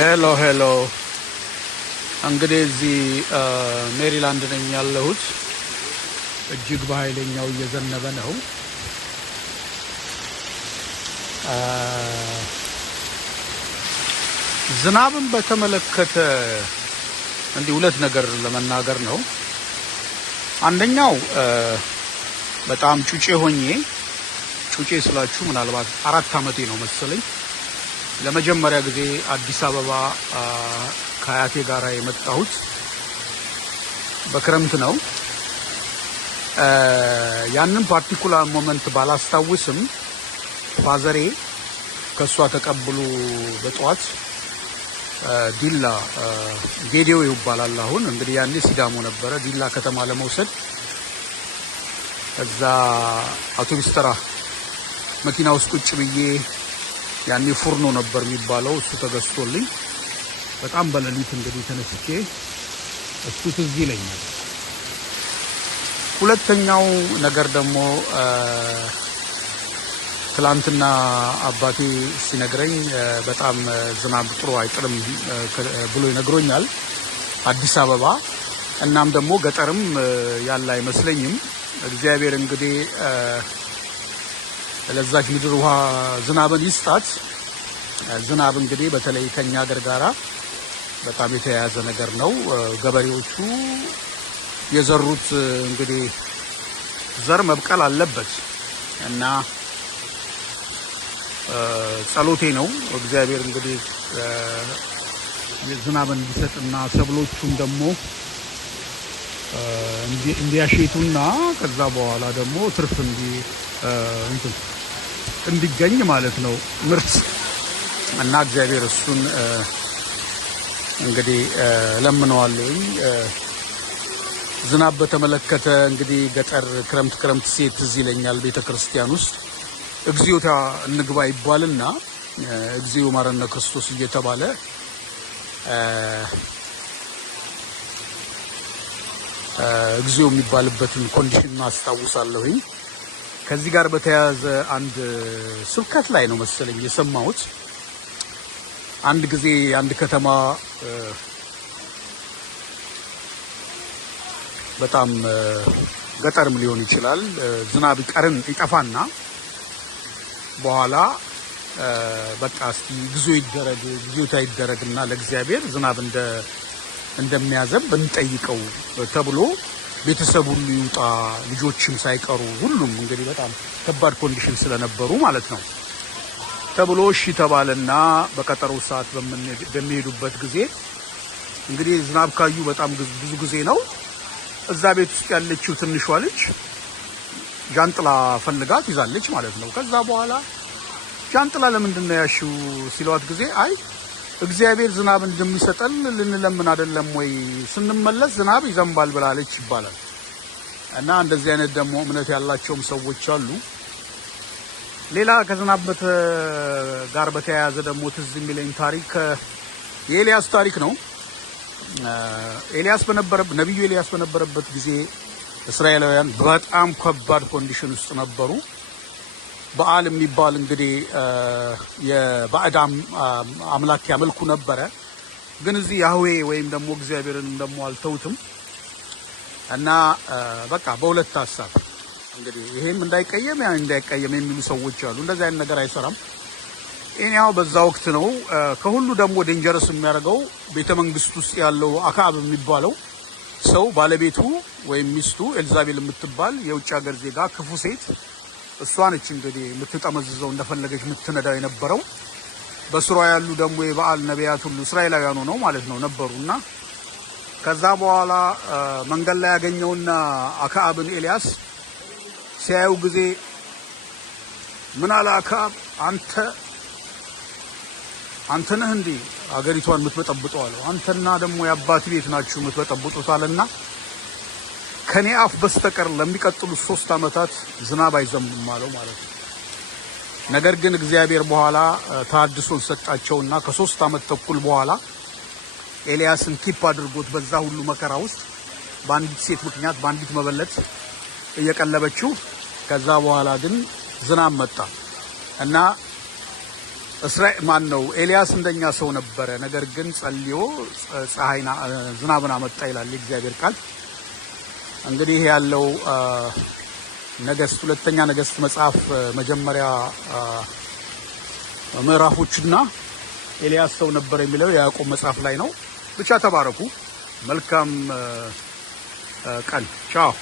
ሄሎ እንግዲህ እዚህ ሜሪላንድ ነኝ ያለሁት። እጅግ በኃይለኛው እየዘነበ ነው። ዝናብን በተመለከተ እንዲህ ሁለት ነገር ለመናገር ነው። አንደኛው በጣም ጩጬ ስላችሁ ምናልባት 4 ዓመቴ ነው መሰለኝ ለመጀመሪያ ጊዜ አዲስ አበባ ከአያቴ ጋር የመጣሁት በክረምት ነው። ያንን ፓርቲኩላር ሞመንት ባላስታውስም ፋዘሬ ከሷ ተቀብሎ በጧት ዲላ ጌዲዮ ይባላል። አሁን እንግዲህ ያኔ ሲዳሞ ነበረ። ዲላ ከተማ ለመውሰድ ከዛ አውቶቡስ ተራ መኪና ውስጥ ቁጭ ብዬ ያኔ ፉርኖ ነበር የሚባለው እሱ ተገዝቶልኝ በጣም በሌሊት እንግዲህ ተነስቼ እሱ ትዝ ይለኛል። ሁለተኛው ነገር ደግሞ ትላንትና አባቴ ሲነግረኝ በጣም ዝናብ ጥሩ አይጥልም ብሎ ይነግሮኛል አዲስ አበባ። እናም ደግሞ ገጠርም ያለ አይመስለኝም። እግዚአብሔር እንግዲህ ለዛች ምድር ውሃ ዝናብን ይስጣት። ዝናብ እንግዲህ በተለይ ከኛ ሀገር ጋራ በጣም የተያያዘ ነገር ነው። ገበሬዎቹ የዘሩት እንግዲህ ዘር መብቀል አለበት እና ጸሎቴ ነው እግዚአብሔር እንግዲህ ዝናብን እንዲሰጥና ሰብሎቹም ደግሞ እንዲያሸቱና ከዛ በኋላ ደግሞ ትርፍ እንዲገኝ ማለት ነው ምርት እና እግዚአብሔር እሱን እንግዲህ ለምነዋለሁ። ዝናብ በተመለከተ እንግዲህ ገጠር ክረምት ሴት ትዝ ይለኛል ቤተክርስቲያን ውስጥ እግዚኦታ እንግባ ይባልና እግዚኦ ማረነ ክርስቶስ እየተባለ እግዚኦ የሚባልበትን ኮንዲሽን አስታውሳለሁኝ። ከዚህ ጋር በተያያዘ አንድ ስብከት ላይ ነው መሰለኝ የሰማሁት። አንድ ጊዜ አንድ ከተማ በጣም ገጠርም ሊሆን ይችላል ዝናብ ይጠፋና በኋላ በቃ እስቲ እግዚኦታ ይደረግና ለእግዚአብሔር ዝናብ እንደሚያዘንብ እንጠይቀው ተብሎ ቤተሰብ ሁሉ ይውጣ ልጆችም ሳይቀሩ ሁሉም እንግዲህ በጣም ከባድ ኮንዲሽን ስለነበሩ ማለት ነው ተብሎ እሺ ተባለና በቀጠሮ ሰዓት በሚሄዱበት ጊዜ እንግዲህ ዝናብ ካዩ በጣም ብዙ ጊዜ ነው። እዛ ቤት ውስጥ ያለችው ትንሿ ልጅ ጃንጥላ ፈልጋት ይዛለች ማለት ነው። ከዛ በኋላ ጃንጥላ ለምንድን ነው ያሽው ሲሏት ጊዜ አይ እግዚአብሔር ዝናብ እንደሚሰጠን ልንለምን አይደለም ወይ ስንመለስ ዝናብ ይዘንባል ብላለች ይባላል። እና እንደዚህ አይነት ደግሞ እምነት ያላቸውም ሰዎች አሉ። ሌላ ከዝናብ ጋር በተያያዘ ደግሞ ትዝ የሚለኝ ታሪክ የኤልያስ ታሪክ ነው። ነቢዩ ኤልያስ በነበረበት ጊዜ እስራኤላውያን በጣም ከባድ ኮንዲሽን ውስጥ ነበሩ። በዓል የሚባል እንግዲህ የባዕድ አምላክ ያመልኩ ነበረ። ግን እዚህ ያህዌ ወይም ደግሞ እግዚአብሔርን ደግሞ አልተውትም እና በቃ በሁለት ሀሳብ እንግዲህ ይሄም እንዳይቀየም ያ እንዳይቀየም የሚሉ ሰዎች አሉ። እንደዚህ አይነት ነገር አይሰራም። እኛው በዛ ወቅት ነው። ከሁሉ ደግሞ ዴንጀረስ የሚያደርገው ቤተመንግስት ውስጥ ያለው አክዓብ የሚባለው ሰው ባለቤቱ ወይም ሚስቱ ኤልዛቤል የምትባል የውጭ ሀገር ዜጋ ክፉ ሴት እሷ ነች እንግዲህ የምትጠመዝዘው እንደፈለገች የምትነዳው የነበረው። በስሯ ያሉ ደግሞ የበዓል ነቢያት ሁሉ እስራኤላውያኑ ነው ማለት ነው ነበሩና ከዛ በኋላ መንገድ ላይ ያገኘውና አክዓብን ኤልያስ ሲያዩ ጊዜ ምን አለ አክዓብ አንተ ነህ እንዴ አገሪቷን የምትበጠብጠው አለው። አንተና ደግሞ የአባት ቤት ናችሁ የምትበጠብጡት አለና ከኔ አፍ በስተቀር ለሚቀጥሉት 3 ዓመታት ዝናብ አይዘንብም አለው ማለት ነው። ነገር ግን እግዚአብሔር በኋላ ተሐድሶን ሰጣቸውና ከ3 ዓመት ተኩል በኋላ ኤልያስን ኪፕ አድርጎት በዛ ሁሉ መከራ ውስጥ በአንዲት ሴት ምክንያት በአንዲት መበለት እየቀለበችው ከዛ በኋላ ግን ዝናብ መጣ እና እስራኤል ማን ነው ኤልያስ እንደኛ ሰው ነበረ፣ ነገር ግን ጸልዮ ፀሐይና ዝናብን አመጣ ይላል የእግዚአብሔር ቃል። እንግዲህ ያለው ነገስት ሁለተኛ ነገስት መጽሐፍ መጀመሪያ ምዕራፎችና ኤልያስ ሰው ነበር የሚለው የያዕቆብ መጽሐፍ ላይ ነው። ብቻ ተባረኩ። መልካም ቀን። ቻው